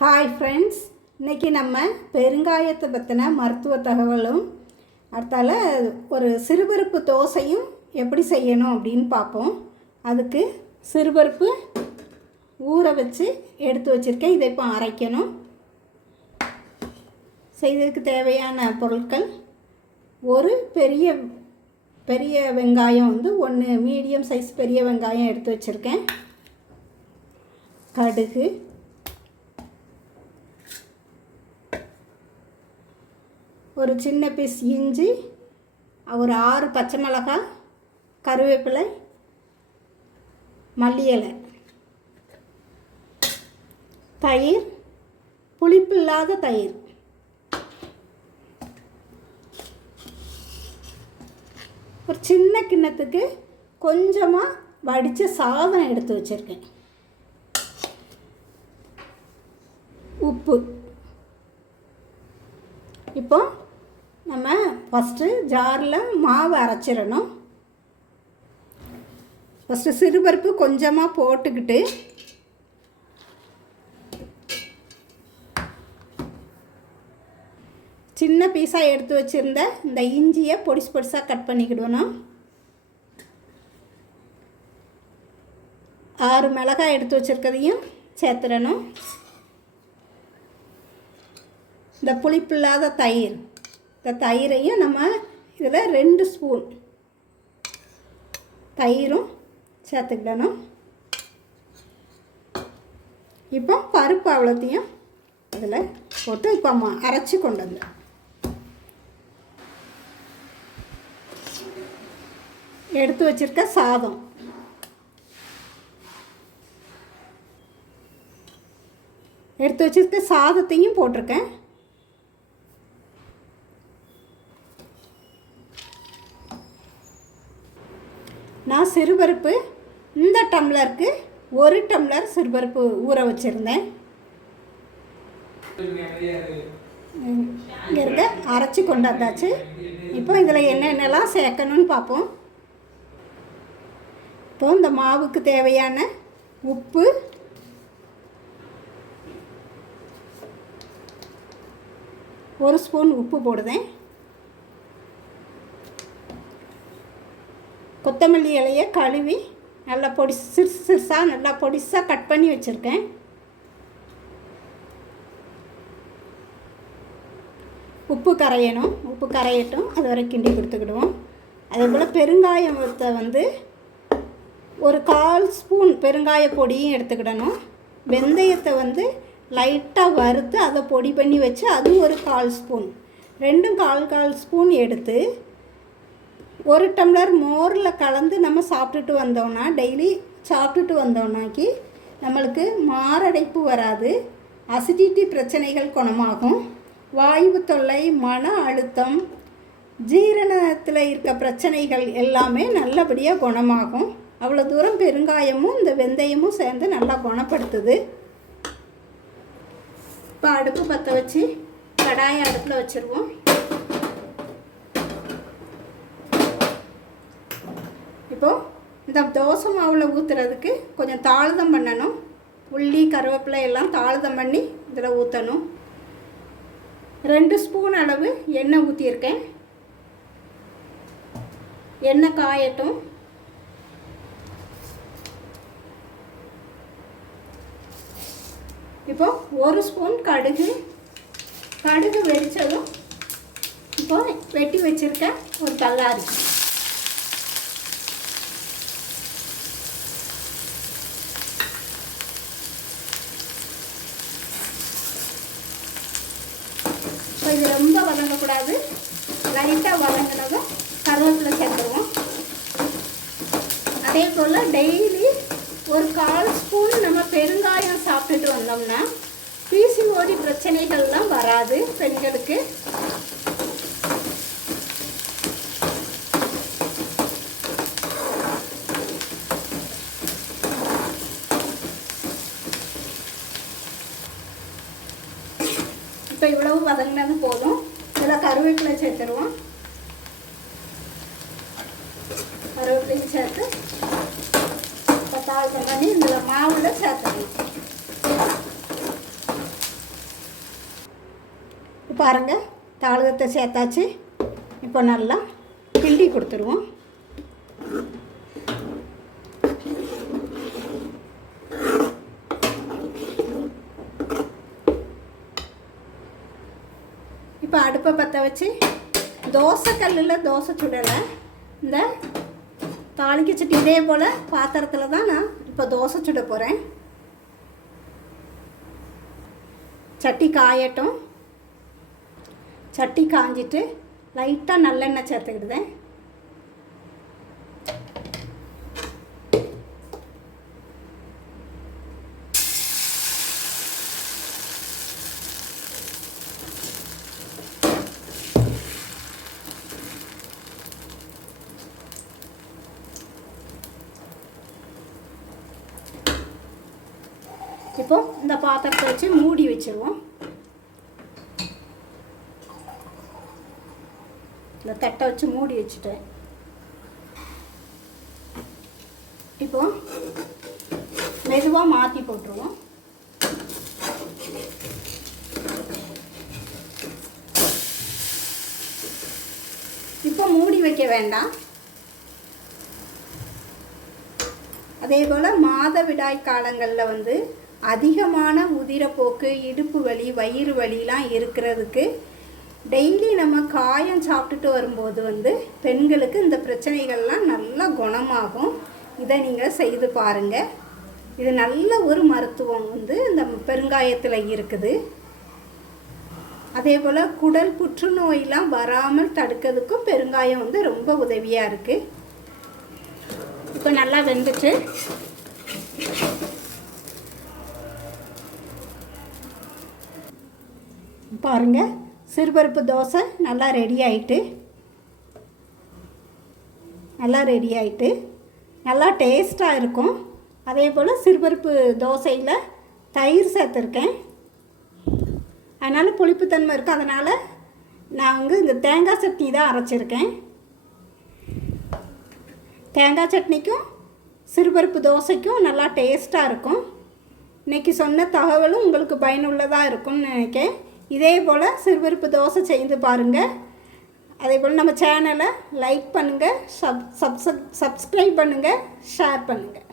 Hi friends இன்றைக்கி நம்ம பெருங்காயத்தை பற்றின மருத்துவ தகவலும் அடுத்தால ஒரு சிறுபருப்பு தோசையும் எப்படி செய்யணும் அப்படின்னு பார்ப்போம். அதுக்கு சிறுபருப்பு ஊற வச்சு எடுத்து வச்சுருக்கேன். இதை இப்போ அரைக்கணும். செய்ததுக்கு தேவையான பொருட்கள் ஒரு பெரிய பெரிய வெங்காயம் வந்து ஒன்று மீடியம் சைஸ் பெரிய வெங்காயம் எடுத்து வச்சுருக்கேன். கடுகு ஒரு சின்ன பீஸ் இஞ்சி ஒரு ஆறு பச்சை மிளகாய் கருவேப்பிலை மல்லி இலை தயிர் புளிப்பு இல்லாத தயிர். ஒரு சின்ன கிண்ணத்துக்கு கொஞ்சமாக வடித்த சாதம் எடுத்து வச்சுருக்கேன். உப்பு. இப்போ நம்ம ஃபஸ்ட்டு ஜாரில் மாவு அரைச்சிடணும். ஃபஸ்ட்டு சிறுபருப்பு கொஞ்சமாக போட்டுக்கிட்டு சின்ன பீஸாக எடுத்து வச்சுருந்த இந்த இஞ்சியை பொடிசு பொடிசாக கட் பண்ணிக்கிடணும். ஆறு மிளகாய் எடுத்து வச்சுருக்கதையும் சேர்த்துடணும். இந்த புளிப்பில்லாத தயிர். இந்த தயிரையும் நம்ம இதில் ரெண்டு ஸ்பூன் தயிரும் சேர்த்துக்கிடணும். இப்போ பருப்பு அவ்வளோத்தையும் அதில் போட்டு இப்போ அம்மா அரைச்சி கொண்டு வந்து. எடுத்து வச்சுருக்க சாதம். எடுத்து வச்சுருக்க சாதத்தையும் போட்டிருக்கேன் நான் சிறுபருப்பு இந்த டம்ளருக்கு ஒரு டம்ளர் சிறுபருப்பு ஊற வச்சுருந்தேன். இங்கே இருக்க அரைச்சி கொண்டு வந்தாச்சு இப்போ இதில் என்னென்னலாம் சேர்க்கணும்னு பார்ப்போம். இப்போ இந்த மாவுக்கு தேவையான உப்பு ஒரு ஸ்பூன் உப்பு போடுதேன். கொத்தமல்லி இலையை கழுவி நல்லா பொடி சிறுசு சிறுசாக நல்லா பொடிசாக கட் பண்ணி வச்சுருக்கேன். உப்பு கரையணும். உப்பு கரையட்டும். அது வரை கிண்டி கொடுத்துக்கிடுவோம். அதே போல் பெருங்காயத்தை வந்து ஒரு கால் ஸ்பூன் பெருங்காய பொடியும் எடுத்துக்கிடணும். வெந்தயத்தை வந்து லைட்டாக வறுத்து அதை பொடி பண்ணி வச்சு அதுவும் ஒரு கால் ஸ்பூன். ரெண்டும் கால் கால் ஸ்பூன் எடுத்து ஒரு டம்ளர் மோரில் கலந்து நம்ம சாப்பிட்டுட்டு வந்தோம்னா டெய்லி சாப்பிட்டுட்டு வந்தோம்னாக்கி நம்மளுக்கு மாரடைப்பு வராது. அசிடிட்டி பிரச்சனைகள் குணமாகும். வாயு தொல்லை மன அழுத்தம் ஜீரணத்தில் இருக்க பிரச்சனைகள் எல்லாமே நல்லபடியாக குணமாகும். அவ்வளோ தூரம் பெருங்காயமும் இந்த வெந்தயமும் சேர்ந்து நல்லா குணப்படுத்துது. இப்போ அடுப்பு பற்ற வச்சு கடாயை அடுப்பில் வச்சுருவோம். இப்போது இந்த தோசை மாவில் ஊற்றுறதுக்கு கொஞ்சம் தாழ்தம் பண்ணணும். உள்ளி கருவேப்பிலை எல்லாம் தாழ்தம் பண்ணி இதில் ஊற்றணும் ரெண்டு ஸ்பூன் அளவு எண்ணெய் ஊற்றியிருக்கேன் எண்ணெய் காயட்டும். இப்போ ஒரு ஸ்பூன் கடுகு. கடுகு வெடித்ததும் இப்போ வெட்டி வச்சுருக்க ஒரு கல்லாரி இப்போ இது ரொம்ப வதங்கக்கூடாது லைட்டாக வதங்கினதும் கருவேப்பிலை சேர்த்துருவோம். அதே போல் டெய்லி ஒரு கால் ஸ்பூன் நம்ம பெருங்காயம் சாப்பிட்டுட்டு வந்தோம்னா பிசிஓடி பிரச்சனைகள்லாம் வராது பெண்களுக்கு. இப்போ இவ்வளவு வதங்கினது போதும். அதில் கருவேப்பிலை சேர்த்துருவோம் கருவேப்பிலையும் சேர்த்து தாழ்த்த பண்ணி இதில் மாவில் சேர்த்துக்கணும் பாருங்கள் தாளகத்தை சேர்த்தாச்சு இப்போ நல்லா கிண்டி கொடுத்துருவோம் இப்போ அடுப்பை பற்ற வச்சு தோசை கல்லில் தோசை சுடலை. இந்த தாளிக்க சட்டி இதே போல் பாத்திரத்தில் தான் நான் இப்போ தோசை சுட போகிறேன் சட்டி காயட்டும். சட்டி காஞ்சிட்டு லைட்டாக நல்லெண்ணெய் சேர்த்துக்கிடுதேன். இப்போ இந்த பாத்திரத்தை வச்சு மூடி வச்சிருவோம். இந்த தட்டை வச்சு மூடி வச்சுட்டேன். இப்போ மெதுவாக மாற்றி போட்டுருவோம். இப்போ மூடி வைக்க வேண்டாம். அதே போல் மாதவிடாய் காலங்களில் வந்து அதிகமான உதிரப்போக்கு இடுப்பு வலி வயிறு வலிலாம் இருக்கிறதுக்கு டெய்லி நம்ம காயம் சாப்பிட்டுட்டு வரும்போது வந்து பெண்களுக்கு இந்த பிரச்சனைகள்லாம் நல்லா குணமாகும். இதை நீங்கள் செய்து பாருங்கள் இது நல்ல ஒரு மருத்துவம் வந்து இந்த பெருங்காயத்தில் இருக்குது. அதே போல் குடல் புற்றுநோயெலாம் வராமல் தடுக்கிறதுக்கும் பெருங்காயம் வந்து ரொம்ப உதவியாக இருக்குது இப்போ நல்லா வெந்துட்டு பாருங்கள் சிறுபருப்பு தோசை நல்லா ரெடி ஆயிட்டு. நல்லா ரெடி ஆயிட்டு. நல்லா டேஸ்ட்டாக இருக்கும். அதே போல் சிறுபருப்பு தோசையில் தயிர் சேர்த்துருக்கேன். அதனால் புளிப்புத்தன்மை இருக்குது அதனால் நான் வந்து இந்த தேங்காய் சட்னி தான் அரைச்சிருக்கேன். தேங்காய் சட்னிக்கும் சிறுபருப்பு தோசைக்கும் நல்லா டேஸ்ட்டாக இருக்கும். இன்றைக்கி சொன்ன தகவலும் உங்களுக்கு பயனுள்ளதாக இருக்கும்னு நினைக்கிறேன். இதே போல் சிறுபருப்பு தோசை செய்து பாருங்கள் அதே போல் நம்ம சேனலை லைக் பண்ணுங்கள் சப் சப் சப்ஸ்கிரைப் பண்ணுங்கள் ஷேர் பண்ணுங்கள்